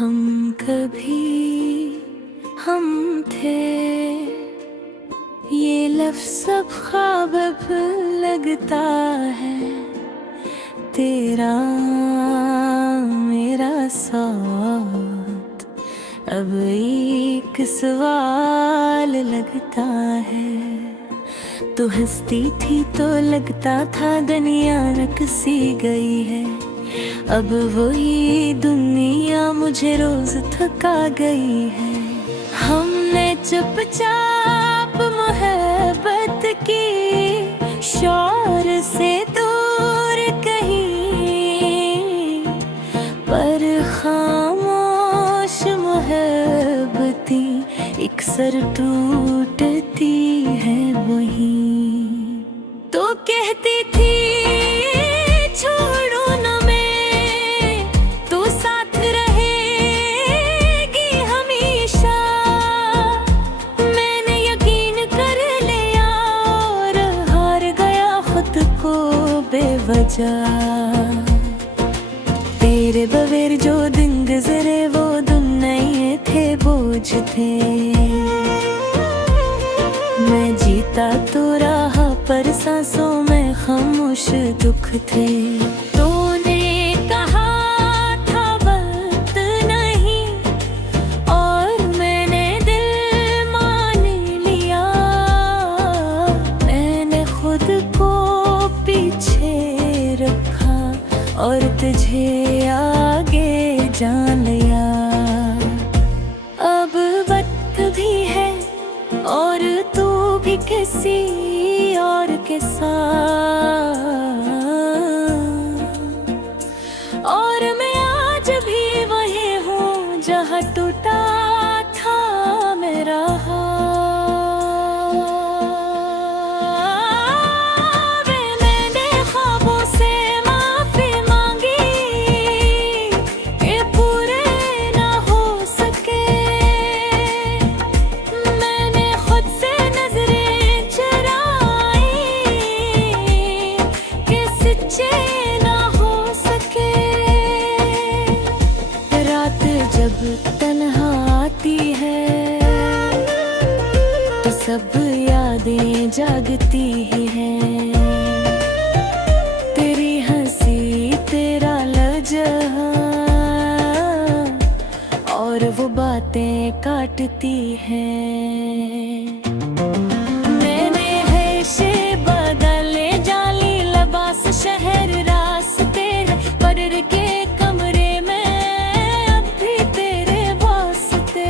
हम कभी हम थे, ये लफ्ज़ सब ख्वाब अब लगता है। तेरा मेरा साथ अब एक सवाल लगता है। तू हंसती थी तो लगता था दुनिया रक सी गई है। अब वही दुनिया मुझे रोज थका गई है। हमने चुपचाप मोहब्बत की, शौर से दूर कहीं, पर खामोश मोहब्बतें एक सर टूटती है वहीं। तो कहती थी छोड़ू न मैं, तो साथ रहेगी हमेशा। मैंने यकीन कर लिया और हार गया खुद को बेवजह। तेरे बगैर जो दिन गुजरे वो दिन नहीं थे, बोझ थे। मैं जीता तो रहा पर सांसों में खामोश दुख थे। तूने कहा था वक्त नहीं, और मैंने दिल मान लिया। मैंने खुद को पीछे रखा और तुझे आगे जान लिया। अब वक्त भी है और तू भी किसी और के साथ, और मैं आज भी वही हूँ जहाँ टूटा था मेरा हाथ। मैंने ख्वाबों से माफी मांगी, ये पूरे ना हो सके। मैंने खुद से नजरें चुराई कि सच्चे ना हो सके। रात जब तन्हा आती है तो सब यादें जागती ही हैं। तेरी हंसी, तेरा लहजा और वो बातें काटती हैं। मैंने हैशे बदले, जाली लिबास, शहर रास्ते, पर के कमरे में अब भी तेरे वास्ते।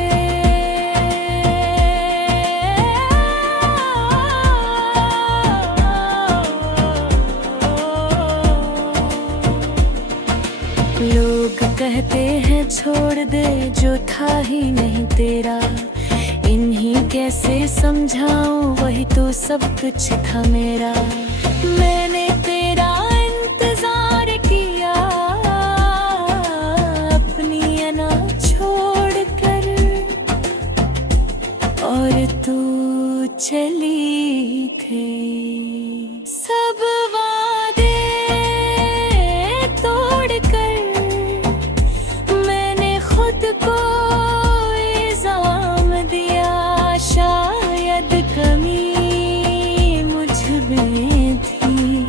लोग कहते हैं छोड़ दे जो था ही नहीं तेरा। इन्हीं कैसे समझाऊं, वही तो सब कुछ था मेरा। मैंने तेरा इंतजार किया अपनी अना छोड़ कर, और तू चली गई। सब वादे तोड़ कर मैंने खुद को इल्जाम दिया। शायद कमी मुझ में थी,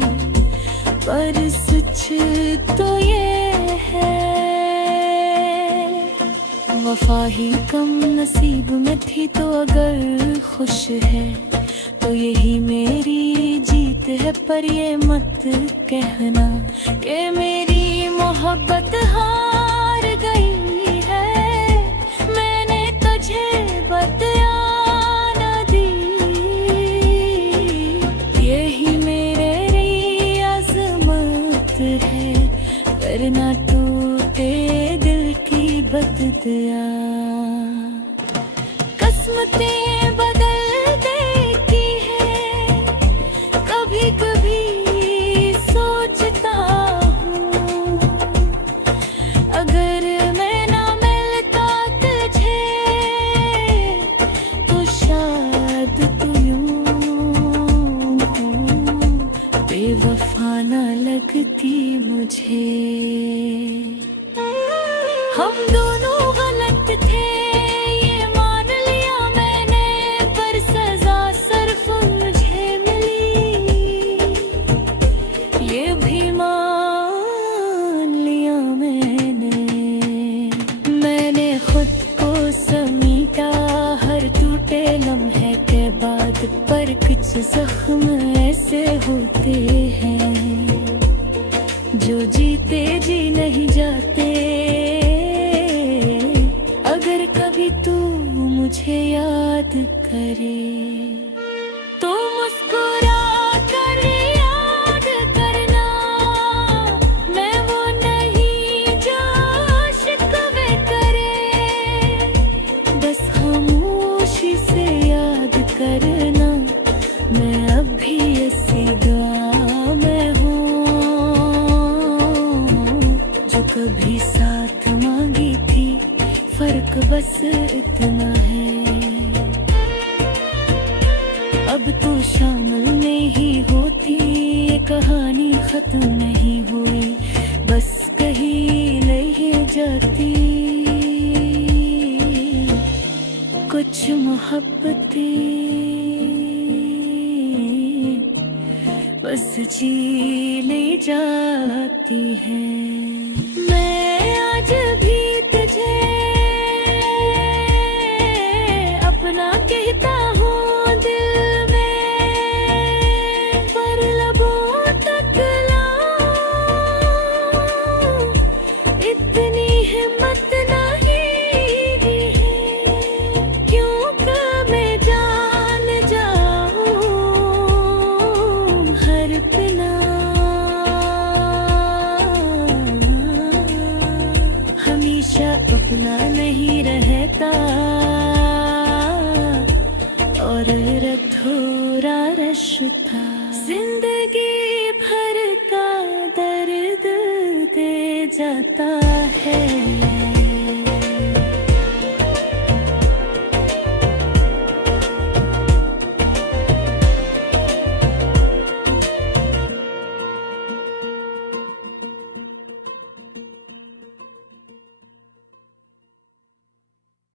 पर सच तो ये है वफा ही कम नसीब में थी। तो अगर खुश है तो यही मेरी जीत है, पर ये मत कहना कि मेरी मोहब्बत हार गई है। मैंने तुझे बता न दी, यही मेरी अज़मत है, करना टूटे दिल की बददुआ। किस्मतें बदलते की है, कभी कभी सोचता हूँ। अगर मैं ना मिलता तुझे तो शायद तू यूं बेवफा ना लगती मुझे। हम दोनों ये भी मान लिया मैंने खुद को समीटा हर टूटे लम्हे के बाद, पर कुछ जख्म ऐसे होते हैं जो जीते जी नहीं जाते। अगर कभी तू मुझे याद करे तो मुस्कुरा कर याद करना, मैं वो नहीं जो शिकवे करे। बस खामोशी से याद करना, मैं अभी ऐसी दुआ में हूँ जो कभी साथ मांगी थी। फर्क बस इतना है, अब तू शामिल नहीं होती। ये कहानी खत्म नहीं हुई, बस कहीं ले जाती कुछ मोहब्बतें, बस जी ले जाती है। मैं आज भी तुझे अपना कहता हूँ दिल में, पर लबों तक लाऊं इतनी हिम्मत नहीं है। क्यों कि मैं जान जाऊं हर पना, हमेशा अपना नहीं रहता और थोड़ा रश था। जिंदगी भर का दर्द दे जाता है।